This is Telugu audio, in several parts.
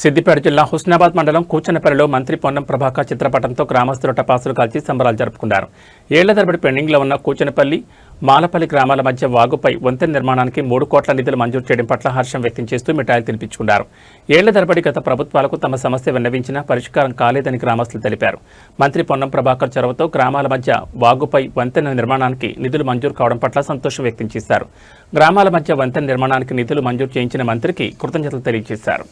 సిద్దిపేట జిల్లా హుస్నాబాద్ మండలం కూచనపల్లిలో మంత్రి పొన్నం ప్రభాకర్ చిత్రపటంతో గ్రామస్తులు టపాసులు కాల్చి సంబరాలు జరుపుకున్నారు. ఏళ్ల తరబడి పెండింగ్లో ఉన్న కూచనపల్లి, మాలపల్లి గ్రామాల మధ్య వాగుపై వంతెన నిర్మాణానికి 3 కోట్ల నిధులు మంజూరు చేయడం పట్ల హర్షం వ్యక్తం చేస్తూ మిఠాయిలు తినిపించుకున్నారు. ఏళ్ల తరబడి గత ప్రభుత్వాలకు తమ సమస్య విన్నవించినా పరిష్కారం కాలేదని గ్రామస్తులు తెలిపారు. మంత్రి పొన్నం ప్రభాకర్ చొరవతో గ్రామాల మధ్య వాగుపై వంతెన నిర్మాణానికి నిధులు మంజూరు కావడం పట్ల సంతోషం వ్యక్తం చేశారు. గ్రామాల మధ్య వంతెన నిర్మాణానికి నిధులు మంజూరు చేయించిన మంత్రికి కృతజ్ఞతలు తెలియజేశారు.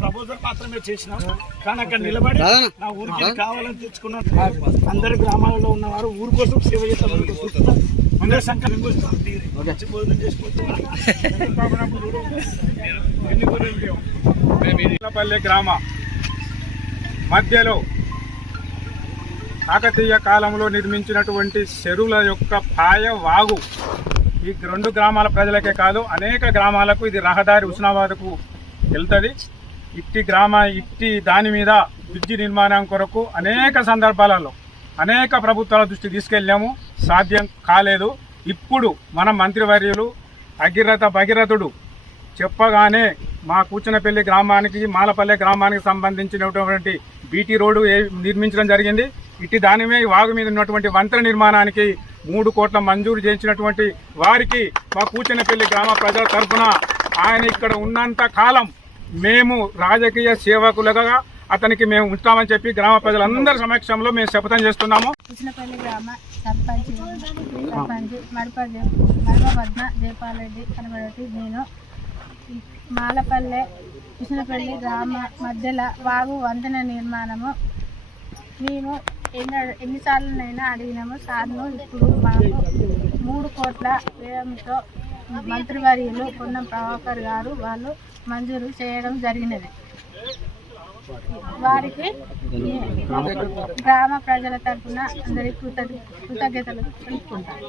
ప్రపోజల్ మాత్రమే చేసినాం, కానీ అక్కడ నిలబడి నా ఊరికి కావాలని తెచ్చుకున్నాం. అందరి గ్రామాలలో ఉన్నవారు ఊరు కోసం సేవ చేస్తాం. అందరి సంఖ్య పల్లె గ్రామ మధ్యలో కాకతీయ కాలంలో నిర్మించినటువంటి చెరువుల యొక్క పాయ వాగు ఈ 2 గ్రామాల ప్రజలకే కాదు అనేక గ్రామాలకు ఇది రహదారి హుస్నాబాద్కు వెళ్తుంది. ఇట్టి దాని మీద బ్రిడ్జి నిర్మాణం కొరకు అనేక సందర్భాలలో అనేక ప్రభుత్వాల దృష్టి తీసుకెళ్ళాము, సాధ్యం కాలేదు. ఇప్పుడు మన మంత్రివర్యులు భగీరథుడు చెప్పగానే మా కూచనపల్లి గ్రామానికి, మాలపల్లె గ్రామానికి సంబంధించినటువంటి బీటీ రోడ్డు నిర్మించడం జరిగింది. దానిమే వాగు మీద ఉన్నటువంటి వంతెన నిర్మాణానికి 3 కోట్ల మంజూరు చేయించినటువంటి వారికి మా కూచనపల్లి గ్రామ ప్రజల తరఫున ఆయన ఇక్కడ ఉన్నంత కాలం మేము రాజకీయ సేవకులుగా అతనికి మేము ఉంటామని చెప్పి గ్రామ ప్రజలందరి సమక్షంలో మేము శపథం చేస్తున్నాము. కూచనపల్లి గ్రామ సర్పంచ్ మడపద్మ జయపాలరెడ్డి కనబడి నేను మాలపల్లె కూచనపల్లి గ్రామ మధ్యలో వాగు వంతెన నిర్మాణము మేము ఎన్నిసార్లునైనా అడిగినాము సార్ను. ఇప్పుడు మాకు 3 కోట్ల వ్యయంతో మంత్రివర్యులు పొన్నం ప్రభాకర్ గారు వాళ్ళు మంజూరు చేయడం జరిగినది. వారికి గ్రామ ప్రజల తరఫున అందరికీ కృతజ్ఞతలు తెలుపుకుంటారు.